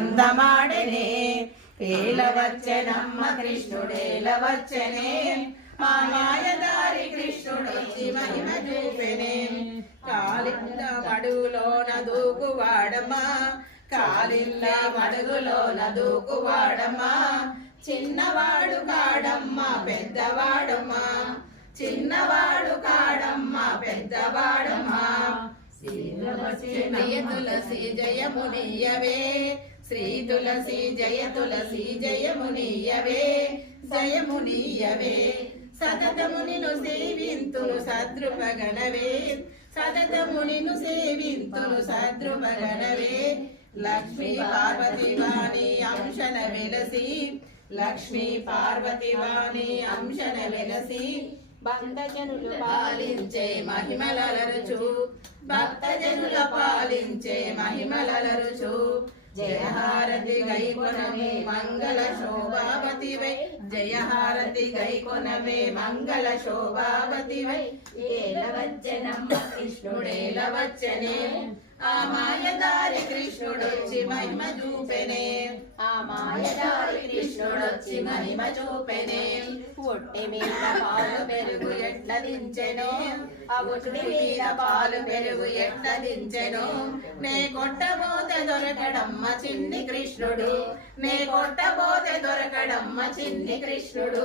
అందమాడనే ఏలవచ్చనమ్మ కృష్ణుడేలవచ్చనే మా మాయదారి కృష్ణుడొచ్చి మహిమ చూపెనే కాలింద మడుగులోన దూకువాడమ్మా కాలింద మడుగులోన దూకువాడమ్మా చిన్నవాడు కాడమ్మా పెద్దవాడమ్మా చిన్నవాడు కాడమ్మా పెద్దవాడమ్మా జయ తులసి జయమునియవే శ్రీ తులసి జయ తులసి జయమునియవే జయమునియవే సతతమునిను సేవింతును సద్రుపగణవే సతతమునిను సేవింతును సద్రుపగణవే లక్ష్మీ పార్వతి వాణి అంశన వెలసి లక్ష్మీ పార్వతి వాణి అంశన వెలసి భక్తజనులు పాలించే మహిమలరచు భక్తజనుల పాలించే మహిమలరచు జయహారతి గైకొనమే మంగళ శోభావతివై జయహారతి గైకొనమే మంగళ శోభావతివై ఏలవచ్చనమ్మ కృష్ణుడేలవచ్చనే ఆ మాయదారి కృష్ణుడొచ్చి మహిమ చూపెనే ఆ మాయదారి కృష్ణుడొచ్చి మహిమ చూపెనే ఒట్టి మీద పాలు పెరుగు ఎట్ల దించెను ఆ ఒట్టి మీద పాలు పెరుగు ఎట్ల దించెను నే కొట్టబోతే దొరకడమ్మ చిన్ని కృష్ణుడు నే కొట్టబోతే దొరకడమ్మ చిన్ని కృష్ణుడు